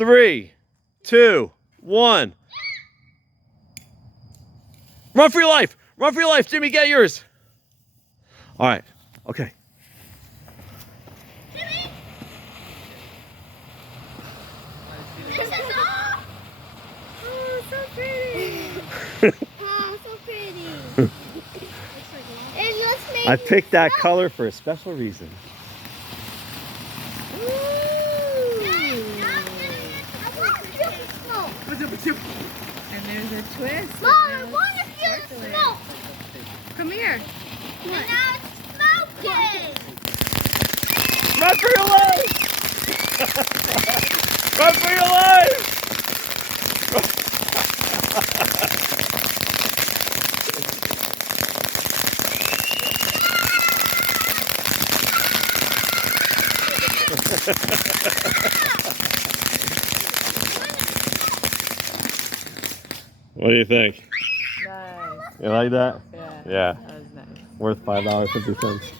3, 2, 1. Run for your life! Run for your life, Jimmy, get yours! All right, okay. Jimmy! This is all! Oh, so pretty! Oh, so pretty! I picked that color for a special reason. And there's a twist. Mom, I want to feel the smoke. Come here. And now it's smoking. Run for your life! Run for your life! What do you think? Nice. You like that? Yeah. Yeah. That was nice. Worth $5.50.